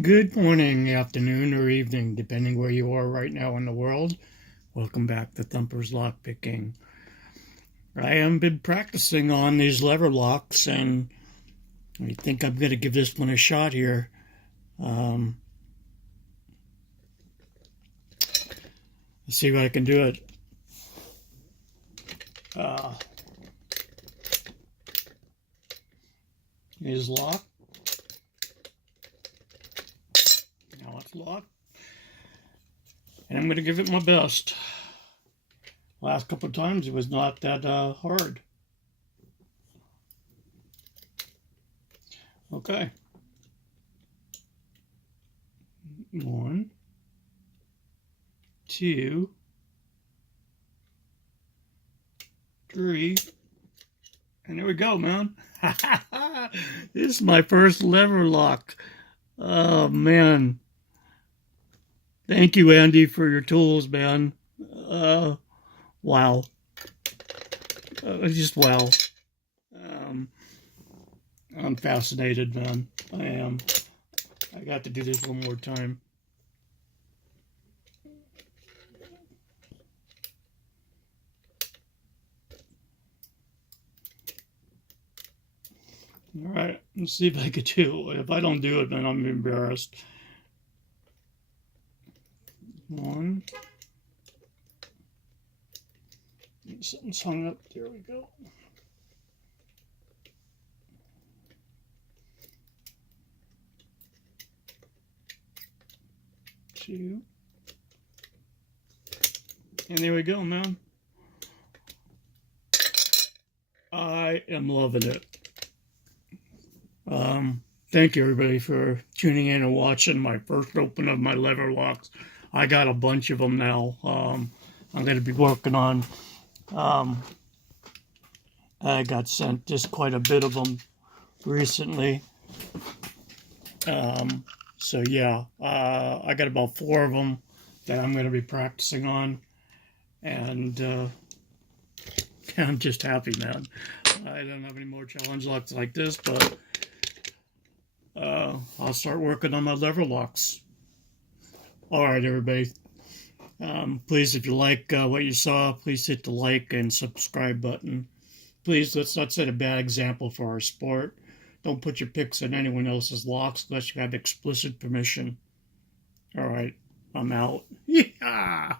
good morning, afternoon, or evening, depending where you are right now in the world. Welcome back to Thumper's Lockpicking. I have been practicing on these lever locks, and I think I'm going to give this one a shot here. Let's see what I can do it. Is locked. Now it's locked. And I'm going to give it my best. Last couple of times it was not that hard. Okay. 1, 2, 3, and there we go, man. This is my first lever lock. Oh, man. Thank you, Andy, for your tools, man. Wow. Just wow. I'm fascinated, man. I am. I got to do this one more time. All right, let's see if I could do it. If I don't do it, then I'm embarrassed. 1. Something's hung up. There we go. 2. And there we go, man. I am loving it. Thank you, everybody, for tuning in and watching my first open of my lever locks. I got a bunch of them now. I'm going to be working on. I got sent just quite a bit of them recently. So yeah, I got about 4 of them that I'm going to be practicing on, and I'm just happy, man. I don't have any more challenge locks like this, but I'll start working on my lever locks. All right, everybody. Please, if you like what you saw, please hit the like and subscribe button. Please, let's not set a bad example for our sport. Don't put your pics in anyone else's locks unless you have explicit permission. All right, I'm out. Yeah.